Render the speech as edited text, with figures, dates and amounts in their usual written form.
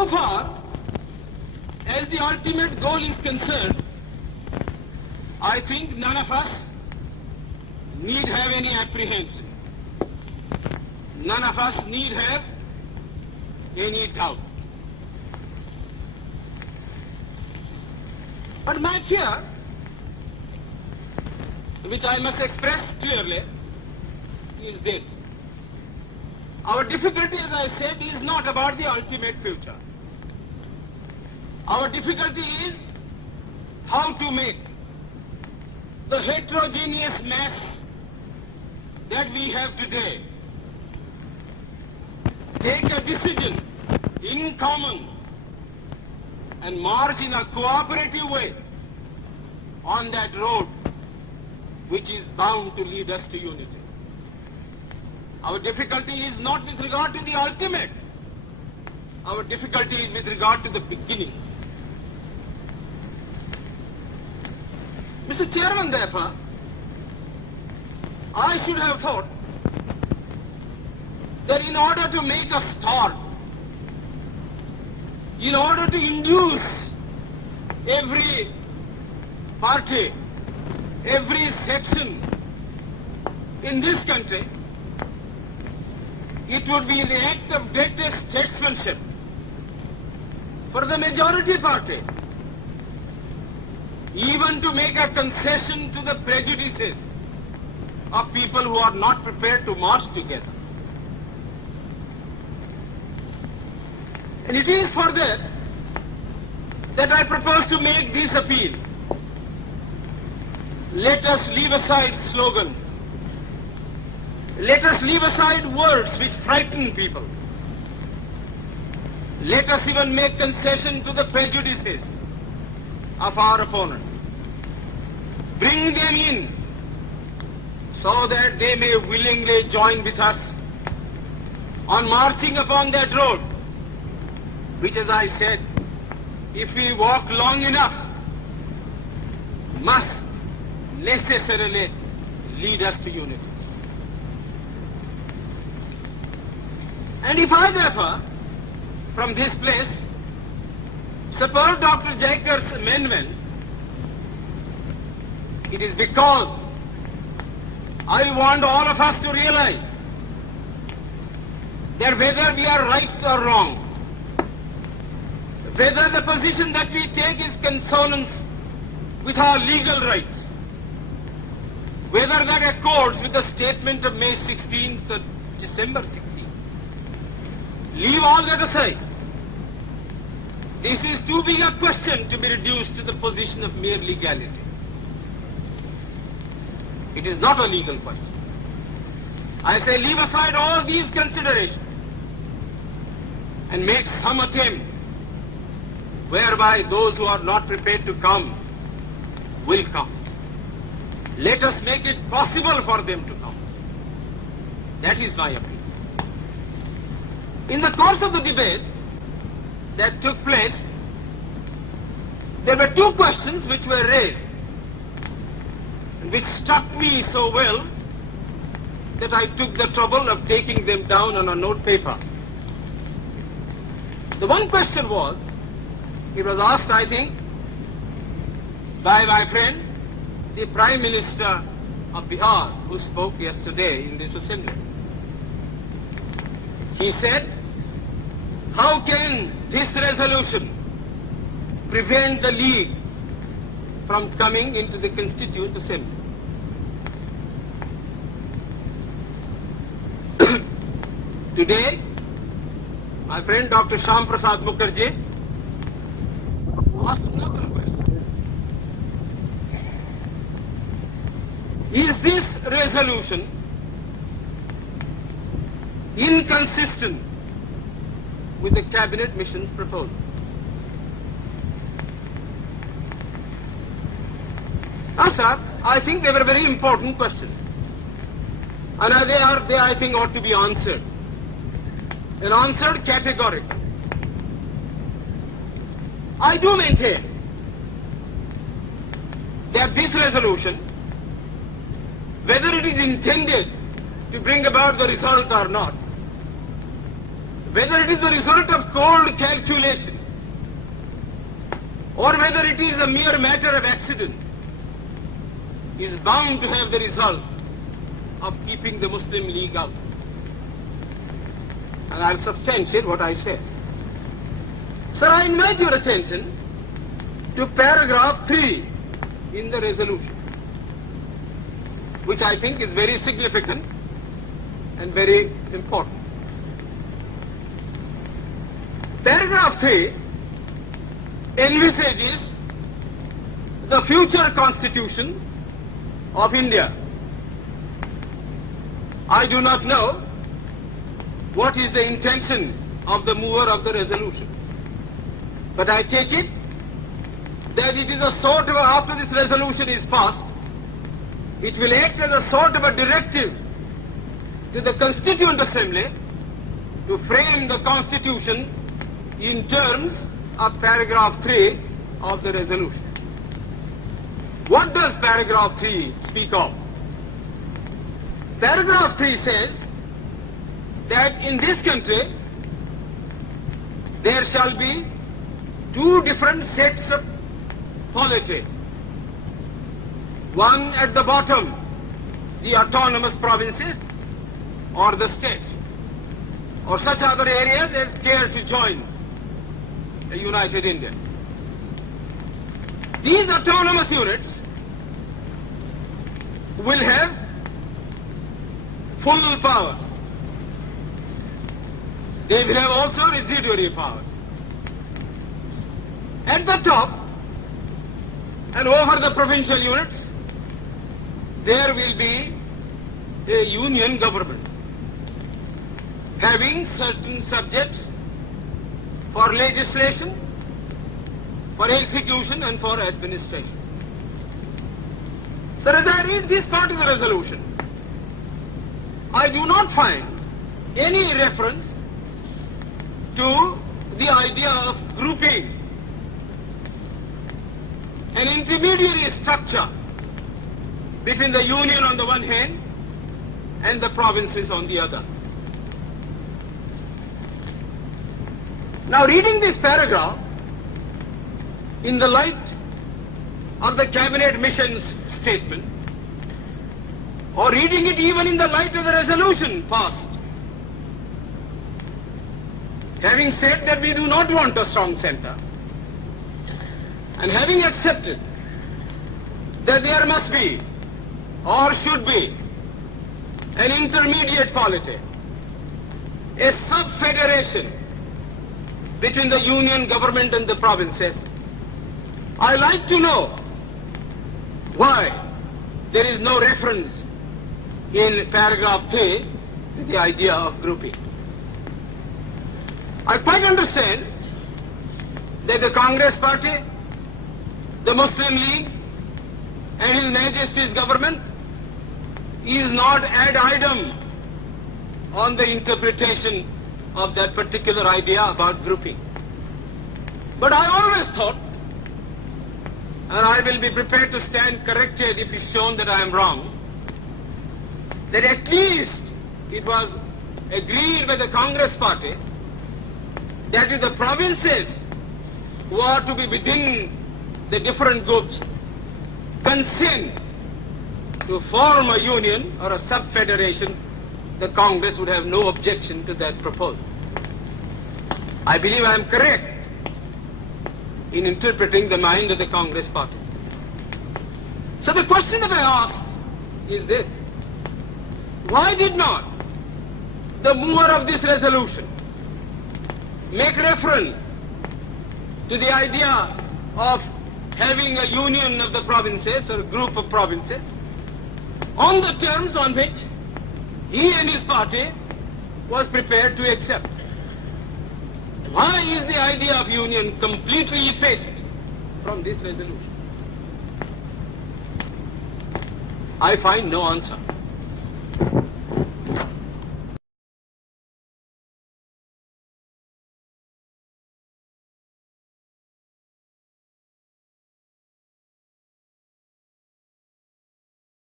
So far as the ultimate goal is concerned, I think none of us need have any apprehension. None of us need have any doubt. But my fear, which I must express clearly, is this. Our difficulty, as I said, is not about the ultimate future. Our difficulty is how to make the heterogeneous mass that we have today take a decision in common and march in a cooperative way on that road which is bound to lead us to unity. Our difficulty is not with regard to the ultimate. Our difficulty is with regard to the beginning. Mr. Chairman, therefore, I should have thought that in order to make a start, in order to induce every party, every section in this country, it would be the act of greatest statesmanship for the majority party even to make a concession to the prejudices of people who are not prepared to march together. And it is for that I propose to make this appeal. Let us leave aside slogans. Let us leave aside words which frighten people. Let us even make concession to the prejudices of our opponents. Bring them in so that they may willingly join with us on marching upon that road, which, as I said, if we walk long enough, must necessarily lead us to unity. And if I, therefore, from this place, support Dr. Jaikar's amendment, it is because I want all of us to realize that whether we are right or wrong, whether the position that we take is consonance with our legal rights, whether that accords with the statement of May 16th or December 16th, leave all that aside. This is too big a question to be reduced to the position of mere legality. It is not a legal question. I say leave aside all these considerations and make some attempt whereby those who are not prepared to come will come. Let us make it possible for them to come. That is my appeal. In the course of the debate that took place, there were two questions which were raised, and which struck me so well that I took the trouble of taking them down on a note paper. The one question was, it was asked, I think, by my friend, the Prime Minister of Bihar, who spoke yesterday in this assembly. He said, how can this resolution prevent the League from coming into the Constituent Assembly? Today, my friend Dr. Shyam Prasad Mukherjee asked another question. Is this resolution inconsistent with the Cabinet Mission's proposal? Now, sir, I think they were very important questions. And they I think, ought to be answered. And answered categorically. I do maintain that this resolution, whether it is intended to bring about the result or not, whether it is the result of cold calculation or whether it is a mere matter of accident, is bound to have the result of keeping the Muslim League out. And I'll substantiate what I said. Sir, I invite your attention to paragraph 3 in the resolution, which I think is very significant and very important. Paragraph 3 envisages the future constitution of India. I do not know what is the intention of the mover of the resolution, but I take it that it is a sort of, after this resolution is passed, it will act as a sort of a directive to the Constituent Assembly to frame the Constitution in terms of paragraph 3 of the resolution. What does paragraph 3 speak of? Paragraph 3 says that in this country there shall be two different sets of polity. One at the bottom, the autonomous provinces or the state, or such other areas as care to join a united India. These autonomous units will have full powers. They will have also residuary powers. At the top and over the provincial units, there will be a union government having certain subjects for legislation, for execution and for administration. So as I read this part of the resolution, I do not find any reference to the idea of grouping an intermediary structure between the union on the one hand and the provinces on the other. Now, reading this paragraph in the light of the cabinet mission's statement, or reading it even in the light of the resolution passed, having said that we do not want a strong center, and having accepted that there must be or should be an intermediate polity, a sub-federation between the union government and the provinces, I like to know why there is no reference in paragraph 3 to the idea of grouping. I quite understand that the Congress Party, the Muslim League and His Majesty's government is not ad idem on the interpretation of that particular idea about grouping. But I always thought, and I will be prepared to stand corrected if it's shown that I am wrong, that at least it was agreed by the Congress Party that if the provinces who are to be within the different groups consent to form a union or a sub-federation, the Congress would have no objection to that proposal. I believe I am correct in interpreting the mind of the Congress Party. So the question that I ask is this: why did not the mover of this resolution make reference to the idea of having a union of the provinces or a group of provinces on the terms on which he and his party was prepared to accept? Why is the idea of union completely effaced from this resolution? I find no answer.